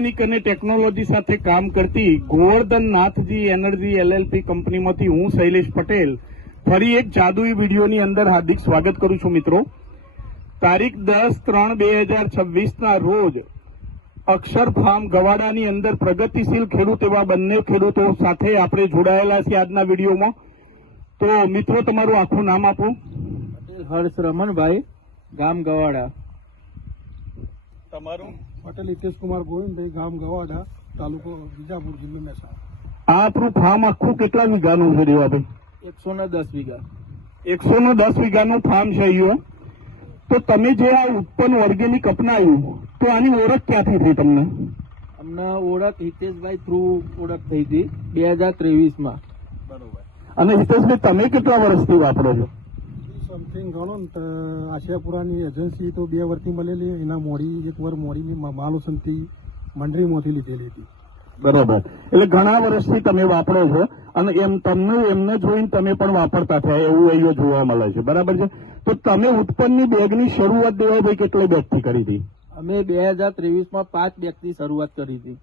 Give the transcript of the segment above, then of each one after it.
વૈજ્ઞાનિક અને ટેકનોલોજી સાથે કામ કરતી ગોવર્ધન નાથજી એનર્જી એલએલપી કંપનીમાંથી હું શૈલેષ પટેલ ફરી એક જાદુઈ વિડીયોની અંદર હાર્દિક સ્વાગત કરું છું મિત્રો। તારીખ 10/3/2026ના રોજ અક્ષર ફાર્મ ગવાડાની અંદર પ્રગતિશીલ ખેડૂત એવા બંને ખેડૂતો સાથે આપણે જોડાયેલા છીએ આજના વિડીયોમાં। તો મિત્રો તમારું આખું નામ આપો। હર્ષ રમણભાઈ, ગામ ગવાડા। તમારું? પટેલ હિતેશ કુમાર ગોવિંદભાઈ, ગામ ગવાડા, તાલુકો વિજાપુર, જિલ્લો મહેસાણા। આ આપણું ફાર્મ આખું કેટલા વીઘાનું છે દેવાભાઈ? 110 વીઘા। 110 વીઘાનું ફાર્મ છે અહીંયા। તો તમે જે આ ઉત્પન્ન ઓર્ગેનિક અપનાવ્યું તો આની ઓળખ ક્યાંથી થઈ તમને? અમને ઓળખ હિતેશભાઈ થ્રુ ઓળખ થઈ હતી 2023માં। બરોબર। અને હિતેશભાઈ તમે કેટલા વર્ષથી વાપરો છો? સમથિંગ ગણો ને તો આશિયાપુરાની એજન્સી તો 2 વર્ષથી મળેલી, એના મોડી 1 વર્ષ મોડીની માલોસનથી મંડળીમાંથી લીધેલી હતી। બરોબર। એટલે ઘણા વર્ષથી તમે વાપરો છો અને એમને જોઈને તમે પણ વાપરતા થયા એવું અહીંયા જોવા મળે છે, બરાબર છે? તો તમે ઉત્પન્નની બેગની શરૂઆત દેવાભાઈ કેટલી બેગથી કરી હતી? અમે 2023માં 5 બેગથી શરૂઆત કરી હતી।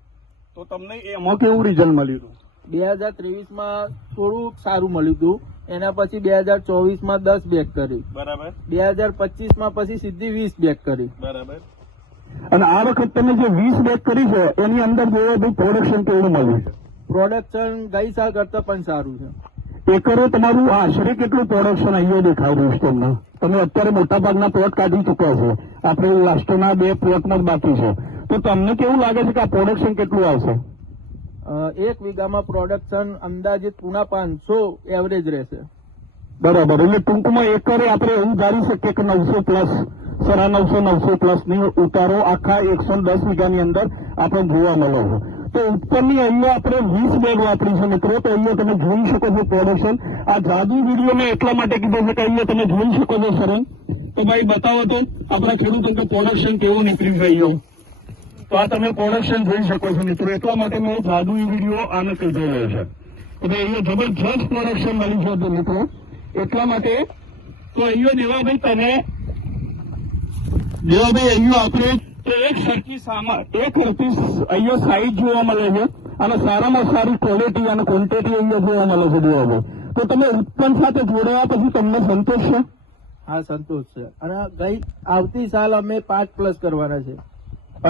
તો તમને એમાં કેવું રિઝલ્ટ મળ્યું હતું? 2023માં થોડું સારું મળ્યું હતું, એના પછી 2024માં 10 બેગ કરી, બરાબર। 2025માં પછી સીધી 20 બેગ કરી, બરાબર। અને આ વખત તમે જે 20 બેગ કરી છે એની અંદર ભાઈ પ્રોડક્શન કેવું મળ્યું છે? પ્રોડક્શન ગઈ સાલ કરતા પણ સારું છે। એકરે તમારું આશરે કેટલું પ્રોડક્શન અહીંયા દેખાઈ રહ્યું છે તમને? તમે અત્યારે મોટાભાગના પ્લોટ કાઢી ચૂક્યા છે, આપણે લાસ્ટના 2 પ્લોટમાં જ બાકી છે, તો તમને કેવું લાગે છે કે આ પ્રોડક્શન કેટલું આવશે? 1 વીઘામાં પ્રોડક્શન અંદાજિત 500 એવરેજ રહેશે। બરાબર। એટલે ટૂંકમાં એકરે આપણે એવું ધારી શકીએ કે 900 પ્લસ, 950 પ્લસ ની ઉતારો આખા 110 વીઘાની અંદર આપણે જોવા મળે છે। તો ઉપરની અહીંયા આપણે 20 બેગ વાપરી છે મિત્રો, તો અહીંયા તમે જોઈ શકો છો પ્રોડક્શન। આ જાદુ વિડીયો મેં એટલા માટે કીધું છે કે અહીંયા તમે જોઈ શકો છો સરળ। તો ભાઈ બતાવો તો આપણા ખેડૂતોને પ્રોડક્શન કેવું નીકળ્યું છે અહીંયા। તો આ તમે પ્રોડક્શન જોઈ શકો છો મિત્રો, એટલા માટે મેં જાદુ વિડીયો આને કીધેલો છે કે અહીંયા જબરજસ્ત પ્રોડક્શન મળ્યું છે મિત્રો, એટલા માટે। તો અહીંયા દેવાભાઈ અહીંયા આપણે એક સરખી અહીંયા સાઈઝ જોવા મળે છે અને સારામાં સારી ક્વોલિટી અને ક્વોન્ટિટી અહીંયા જોવા મળે છે દેવાભાઈ। તો તમે ઉત્પન્ન સાથે જોડાયા પછી તમને સંતોષ છે? હા, સંતોષ છે। અને આવતી સાલ અમે 5+ કરવાના છે।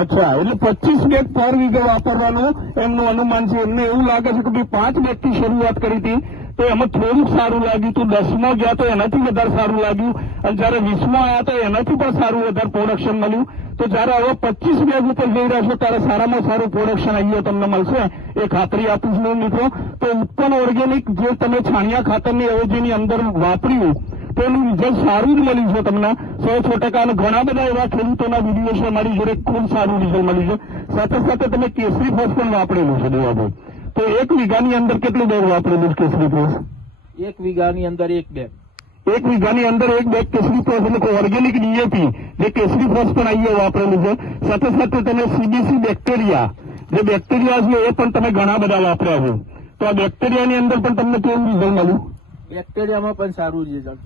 અચ્છા, એટલે 25 બેગ પર વીઘે વાપરવાનું એમનું અનુમાન છે। એમને એવું લાગે છે કે ભાઈ 5 બેગથી શરૂઆત કરી હતી તો એમાં થોડુંક સારું લાગ્યું હતું, 10માં ગયા તો એનાથી વધારે સારું લાગ્યું, અને જયારે 20માં આવ્યા તો એનાથી પણ સારું વધારે પ્રોડક્શન મળ્યું। તો જયારે હવે 25 બેગ ઉપર જઈ રહ્યા છો ત્યારે સારામાં સારું પ્રોડક્શન અહીંયા તમને મળશે, એ ખાતરી આપું છું મિત્રો। તો ઉત્પન્ન ઓર્ગેનિક જે તમે છાણિયા ખાતરની અવેજીની અંદર વાપર્યું તો એનું રિઝલ્ટ સારું જ મળ્યું છે તમને 100%। અને ઘણા બધા એવા ખેડૂતોના વિડીયો છે મારી જોડે, ખૂબ સારું રિઝલ્ટ મળ્યું છે। સાથે સાથે તમે કેસરી ફોસ પણ વાપરેલું છે દેવાભાઈ। તો 1 વીઘાની અંદર કેટલું બેગ વાપરેલું છે કેસરી ફોસ? 1 વીઘાની અંદર 1 બેગ। 1 વીઘાની અંદર 1 બેગ કેસરી ફોસ એટલે ઓર્ગેનિક ડીએપી જે કેસરી ફોસ પણ અહીંયા વાપરેલું છે। સાથે સાથે તમે સીબીસી બેક્ટેરિયા જે બેક્ટેરિયા છે એ પણ તમે ઘણા બધા વાપર્યા છે। તો આ બેક્ટેરિયાની અંદર પણ તમને કેવું રિઝલ્ટ મળ્યું? બેક્ટેરિયામાં પણ સારું રિઝલ્ટ,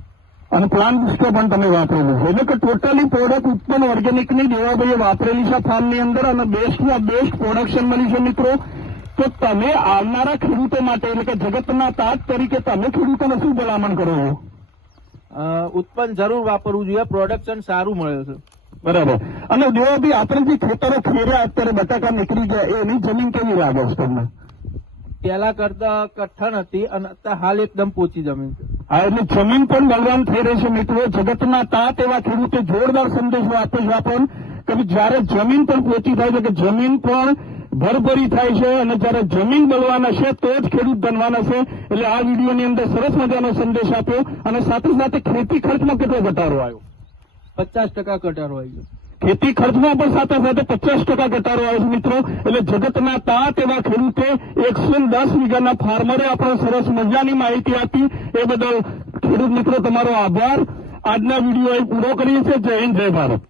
અને પ્લાન્ટ બુસ્ટર પણ તમે વાપરેલું છે। એટલે કે ટોટલી પ્રોડક્ટ ઉત્પન્ન ઓર્ગેનિકની દેવાભાઈએ વાપરેલી છે ફાર્મની અંદર, અને બેસ્ટમાં બેસ્ટ પ્રોડક્શન મળ્યું છે મિત્રો। તો તમે આવનારા ખેડૂતો માટે એટલે કે જગતના તાત તરીકે તમે ખેડૂતોને શું ભલામણ કરો છો? ઉત્પન્ન જરૂર વાપરવું જોઈએ, પ્રોડક્શન સારું મળે છે। બરાબર। અને દેવાભાઈ આપણે જે ખેતરો ખેર્યા અત્યારે બટાકા નીકળી ગયા એની જમીન કેવી લાગે છે તમને? પેલા કરતા કઠણ હતી અને અત્યારે હાલ એકદમ પોચી જમીન છે। હા, એટલે જમીન પણ બલવાન થઈ રહી છે મિત્રો। જગતના તાત એવા ખેડૂતે જોરદાર સંદેશો આપે છે આપણને કે જયારે જમીન પણ પોચી થાય છે કે જમીન પણ ભરભરી થાય છે, અને જયારે જમીન બલવાન હશે તો જ ખેડૂત બનવાના છે। એટલે આ વિડીયોની અંદર સરસ મજાનો સંદેશ આપ્યો, અને સાથે સાથે ખેતી ખર્ચમાં કેટલો ઘટાડો આવ્યો? 50% ઘટાડો આવ્યો। ખેતી ખર્ચમાં પણ સાથે સાથે 50% ઘટાડો આવ્યો છે મિત્રો। એટલે જગતના તાત એવા ખેડૂતે 110 વીઘાના ફાર્મરે આપણે સરસ મજાની માહિતી આપી, એ બદલ ખેડૂત મિત્રો તમારો આભાર। આજના વિડીયો પૂરો કરીએ છીએ। જય હિન્દ, જય ભારત।